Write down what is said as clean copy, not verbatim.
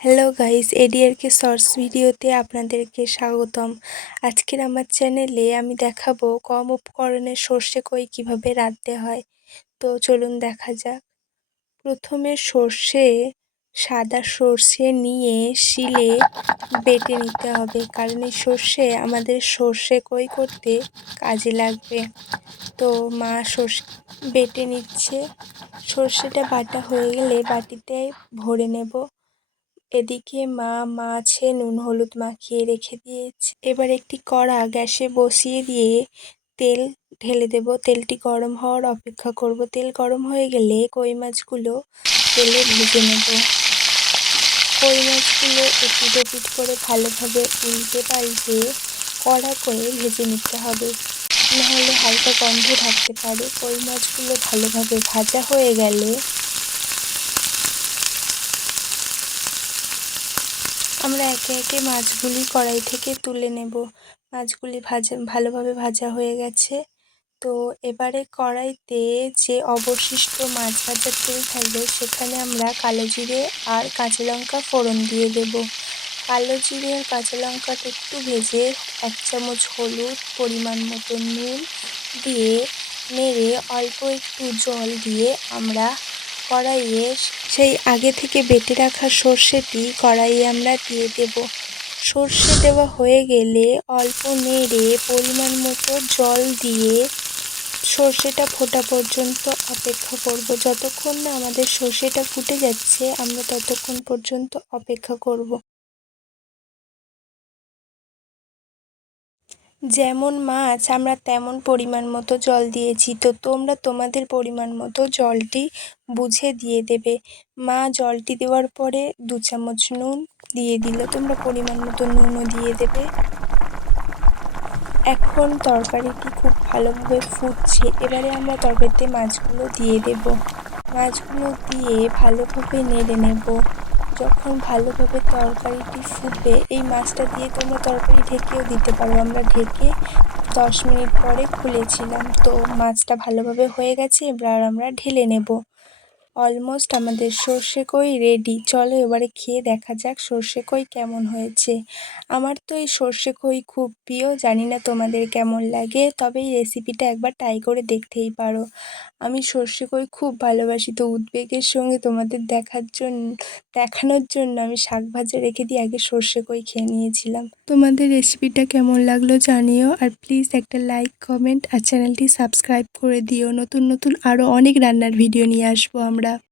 Hello guys, এডিআরকে shorts ভিডিওতে আপনাদেরকে স্বাগতম। আজকের আমার চ্যানেলে আমি দেখাবো কম উপকরণে সর্ষে কই কিভাবে রাঁধতে হয়। তো চলুন দেখা যাক। প্রথমে সাদা সর্ষে নিয়ে শিলে বেটে নিতে হবে, কারণ এই সর্ষে আমাদের সর্ষে কই করতে কাজে লাগবে। তো মা সর্ষে বেটে নিচ্ছে। সর্ষেটা বাটা হয়ে গেলে বাটিতে ভরে নেব। এদিকে মা মাছে নুন হলুদ মাখিয়ে রেখে দিয়েছে। এবার একটি কড়া গ্যাসে বসিয়ে দিয়ে তেল ঢেলে দেব। তেলটি গরম হওয়ার অপেক্ষা করব। তেল গরম হয়ে গেলে কই মাছগুলো তেলে ভেজে নেব। কই মাছগুলো এপিট ওপিট করে ভালোভাবে উল্টে পাল্টে কড়া করে ভেজে নিতে হবে, নাহলে হালকা গন্ধ থাকতে পারে। কই মাছগুলো ভালোভাবে ভাজা হয়ে গেলে আমরা একে একে মাছগুলি কড়াই থেকে তুলে নেব। মাছগুলি ভালোভাবে ভাজা হয়ে গেছে। তো এবারে কড়াইতে যে অবশিষ্ট মাছ ভাজার তেল থাকবে সেখানে আমরা কালো জিরে আর কাঁচা লঙ্কা ফোড়ন দিয়ে দেব। কালো জিরে আর কাঁচা লঙ্কাটা একটু ভেজে 1 চামচ হলুদ, পরিমাণ মতো নুন দিয়ে নেড়ে অল্প একটু জল দিয়ে আমরা কড়াইয়ে সেই আগে থেকে বেটে রাখা সর্ষেটি কড়াইয়ে আমরা দিয়ে দেব। সর্ষে দেওয়া হয়ে গেলে অল্প নেড়ে পরিমাণ মতো জল দিয়ে সর্ষেটা ফোটা পর্যন্ত অপেক্ষা করব। যতক্ষণ না আমাদের সর্ষেটা ফুটে যাচ্ছে আমরা ততক্ষণ পর্যন্ত অপেক্ষা করব। যেমন মাছ আমরা তেমন পরিমাণ মতো জল দিয়েছি, তো তোমরা তোমাদের পরিমাণ মতো জলটি বুঝে দিয়ে দেবে। মা জলটি দেওয়ার পরে 2 চামচ নুন দিয়ে দিল, তোমরা পরিমাণ মতো নুনও দিয়ে দেবে। এখন তরকারিটি খুব ভালোভাবে ফুটছে। এবারে আমরা তরকারিতে মাছগুলো দিয়ে দেব। মাছগুলো দিয়ে ভালোভাবে নেড়ে নেব। যখন ভালোভাবে তরকারিটি ফুটবে, এই মাছটা দিয়ে তোমরা তরকারি ঢেকেও দিতে পারো। আমরা ঢেকে 10 মিনিট পরে খুলেছিলাম। তো মাছটা ভালোভাবে হয়ে গেছে, এবার আমরা ঢেলে নেব। অলমোস্ট আমাদের সর্ষে কই রেডি। চলো এবারে খেয়ে দেখা যাক সর্ষে কই কেমন হয়েছে। আমার তো এই সর্ষে কই খুব প্রিয়, জানি না তোমাদের কেমন লাগে, তবে এই রেসিপিটা একবার ট্রাই করে দেখতেই পারো। আমি সর্ষে কই খুব ভালোবাসি, তো উদ্বেগের সঙ্গে তোমাদের দেখানোর জন্য আমি শাক ভাজা রেখে দিয়ে আগে সর্ষে কই খেয়ে নিয়েছিলাম। তোমাদের রেসিপিটা কেমন লাগলো জানিও, আর প্লিজ একটা লাইক, কমেন্ট আর চ্যানেলটি সাবস্ক্রাইব করে দিও। নতুন নতুন আরও অনেক রান্নার ভিডিও নিয়ে আসবো আমরা।